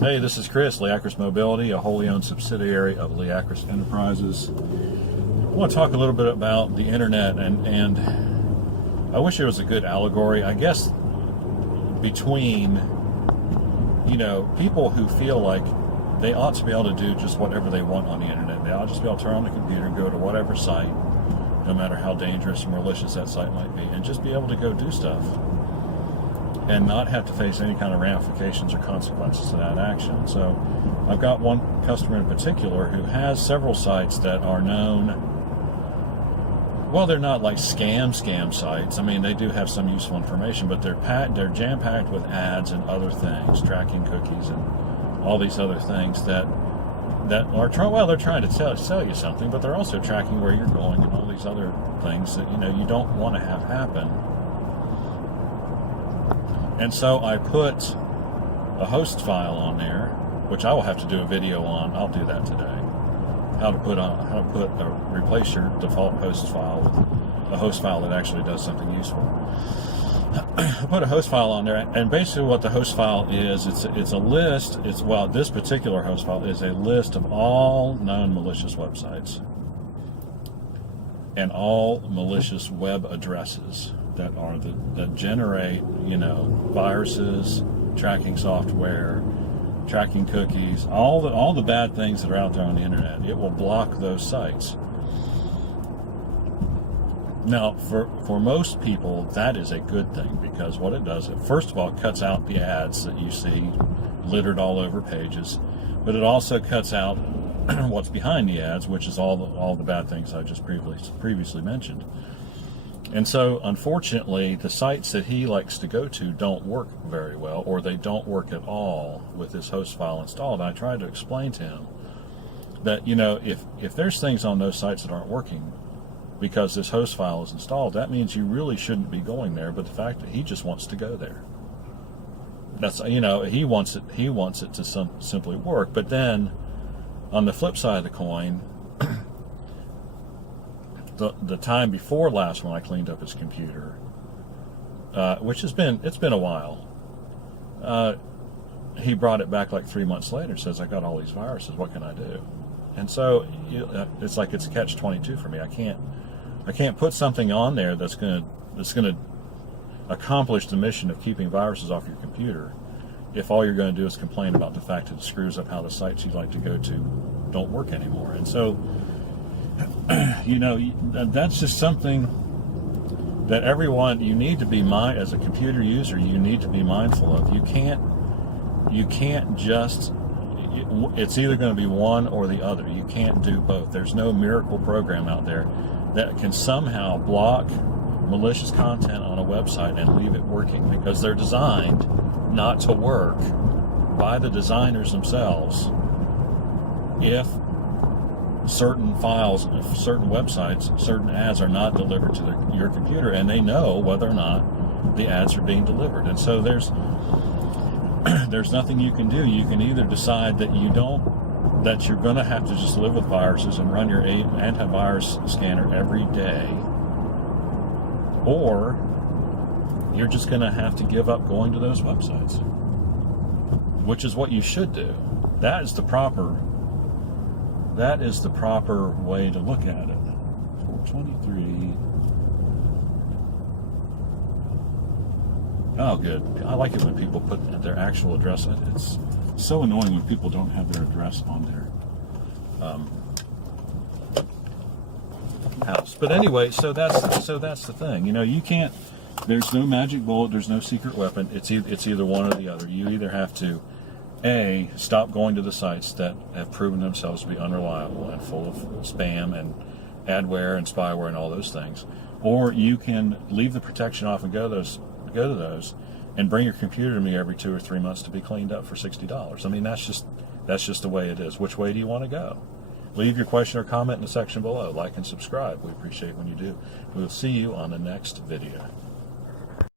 Hey, this is Chris, Leacris Mobility, a wholly owned subsidiary of Leacris Enterprises. I want to talk a little bit about the internet, and I wish there was a good allegory, I guess, between, people who feel like they ought to be able to do just whatever they want on the internet. They ought to just be able to turn on the computer and go to whatever site, no matter how dangerous or malicious that site might be, and just be able to go do stuff and not have to face any kind of ramifications or consequences to that action. So I've got one customer in particular who has several sites that are known, well, they're not like scam sites. I mean, they do have some useful information, but they're jam-packed with ads and other things, tracking cookies and all these other things that are they're trying to sell you something, but they're also tracking where you're going and all these other things that you don't want to have happen. And so I put a host file on there, which I will have to do a video on. I'll do that today. How to replace your default host file with a host file that actually does something useful. I put a host file on there, and basically what the host file is, it's a list. This particular host file is a list of all known malicious websites and all malicious web addresses that generate, viruses, tracking software, tracking cookies, all the bad things that are out there on the internet. It will block those sites. Now, for most people, that is a good thing, because what it does, first of all, it cuts out the ads that you see littered all over pages, but it also cuts out what's behind the ads, which is all the bad things I just previously mentioned. And so, unfortunately, the sites that he likes to go to don't work very well, or they don't work at all with this host file installed. And I tried to explain to him that, if there's things on those sites that aren't working because this host file is installed, that means you really shouldn't be going there. But the fact that he just wants to go there, that's, he wants it to simply work. But then, on the flip side of the coin, the time before last when I cleaned up his computer, which it's been a while, he brought it back like 3 months later and says, I got all these viruses, what can I do? And so it's like it's a catch-22 for me. I can't put something on there that's gonna accomplish the mission of keeping viruses off your computer if all you're going to do is complain about the fact that it screws up how the sites you'd like to go to don't work anymore. And so that's just something that you need to be as a computer user, you need to be mindful of. You can't just, it's either going to be one or the other. You can't do both. There's no miracle program out there that can somehow block malicious content on a website and leave it working, because they're designed not to work by the designers themselves if certain files, certain websites, certain ads are not delivered to your computer, and they know whether or not the ads are being delivered. And so there's nothing you can do. You can either decide that you're going to have to just live with viruses and run your antivirus scanner every day, or you're just going to have to give up going to those websites, which is what you should do. That is the proper way to look at it. 423. Oh, good. I like it when people put their actual address. It's so annoying when people don't have their address on their house. But anyway, so that's the thing. You can't. There's no magic bullet. There's no secret weapon. It's either one or the other. You either have to stop going to the sites that have proven themselves to be unreliable and full of spam and adware and spyware and all those things, or you can leave the protection off and go to those and bring your computer to me every 2 or 3 months to be cleaned up for $60. I mean, that's just the way it is. Which way do you want to go? Leave your question or comment in the section below. Like and subscribe. We appreciate when you do. We'll see you on the next video.